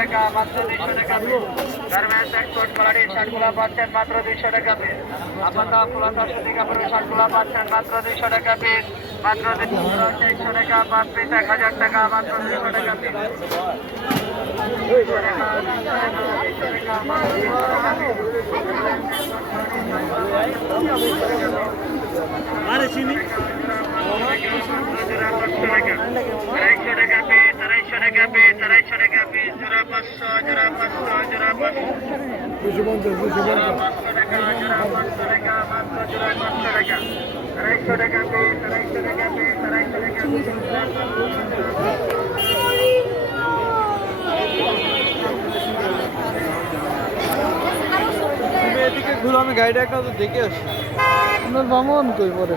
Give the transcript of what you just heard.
টাকা মাত্র 200 টাকা। গার্মেন্টস এক্সপোর্ট কোয়ালিটির শার্টগুলো পাচ্ছেন মাত্র 200 টাকা পিস। আপনারা পুরাতন সুতি কাপড়ের শার্টগুলো পাচ্ছেন মাত্র 200 টাকা পিস। মাত্র 400 টাকা 5 পিস 1000 টাকা মাত্র 200 টাকা পিস। আরে চিনি 250 টাকা পিস 250 টাকা পিস 250 টাকা পিস জোড়া 500 জোড়া 500 জোড়া 500 জোড়া 500 টাকা জোড়া 500 টাকা মাত্র জোড়া 500 টাকা 250 টাকা পিস 250 টাকা পিস 250 টাকা পিস এদিকে ঘুরে আমি গাড়িটা একটা দেখে আসি আপনার বামন কই পরে